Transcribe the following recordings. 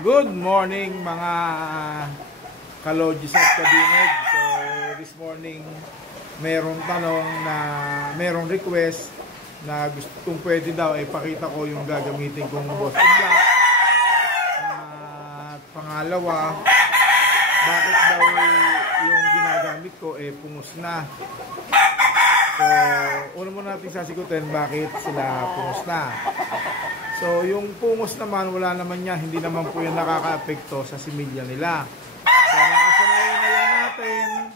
Good morning mga kalodges at kabinet. So this morning merong tanong na merong request na gusto kung pwede daw ay pakita ko yung gagamitin kong Boston Black. At pangalawa, bakit daw yung ginagamit ko pungos na. So una muna natin sasigutin bakit sila pungos na. So, yung pungos naman, wala naman niya, hindi naman po yan nakaka-apekto sa similya nila. So, nakasanayan na lang natin,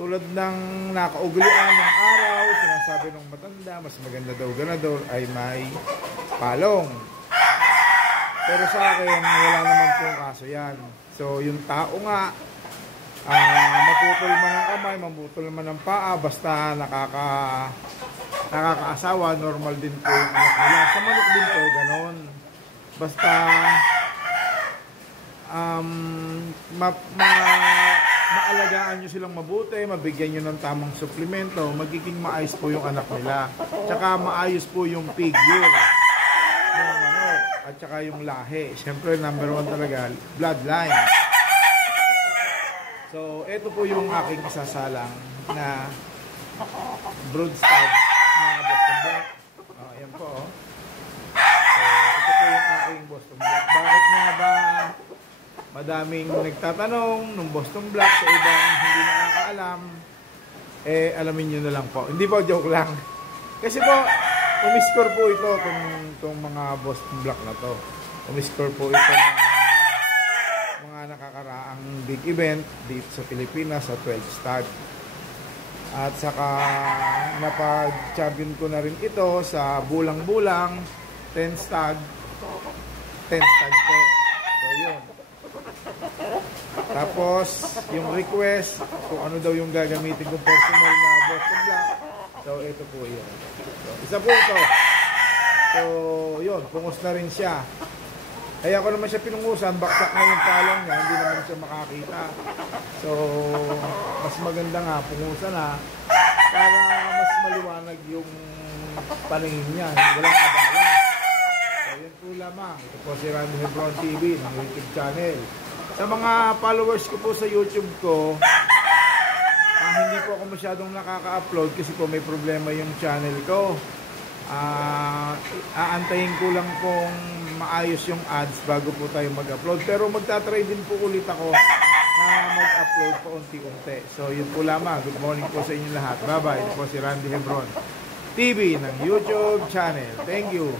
tulad ng nakaugalian ng araw, sinasabi ng matanda, mas maganda daw ganador, ay may palong. Pero sa akin, wala naman po yung kaso yan. So, yung tao nga, maputol man ng kamay, maputol man ng paa, basta nakakaasawa, normal din po yung anak nila. Sa manok din po, ganon. Basta maalagaan nyo silang mabuti, mabigyan nyo ng tamang suplemento, magiging maayos po yung anak nila. Tsaka maayos po yung figure ng manok at tsaka yung lahi. Siyempre, number one talaga, bloodline. So, ito po yung aking isasalang na brood stud na Boston Black. Ayan po. So, ito po yung aking Boston Black. Bakit nga ba madaming nagtatanong ng Boston Black sa ibang hindi nakakaalam? Alamin nyo na lang po. Hindi po, joke lang. Kasi po, umiscore po ito itong mga Boston Black na to. Umiscore po ito ng mga nakakaraang big event dito sa Pilipinas sa 12 stud. At saka napag-champion ko na rin ito sa bulang-bulang 10 stud. 10 stud po. So yun. Tapos yung request kung ano daw yung gagamitin kong personal na Boston Black. So ito po yun. So, isa po ito. So yun, pungos na rin siya. Kaya ko naman siya pinungusan, baksak na yung palong niya, hindi naman siya makakita. So, mas maganda nga, pungusan na, para mas maliwanag yung paningin niya, walang abala. So, yun po lamang. Ito po si Randy Hebron TV ng YouTube channel. Sa mga followers ko po sa YouTube ko, hindi po ako masyadong nakaka-upload kasi po may problema yung channel ko. Aantayin ko lang pong maayos yung ads bago po tayo mag-upload. Pero magta-try din po ulit ako na mag-upload po unti-unti. So yun po lamang. Good morning po sa inyo lahat. Bye-bye. Ito po si Randy Hebron TV ng YouTube channel. Thank you.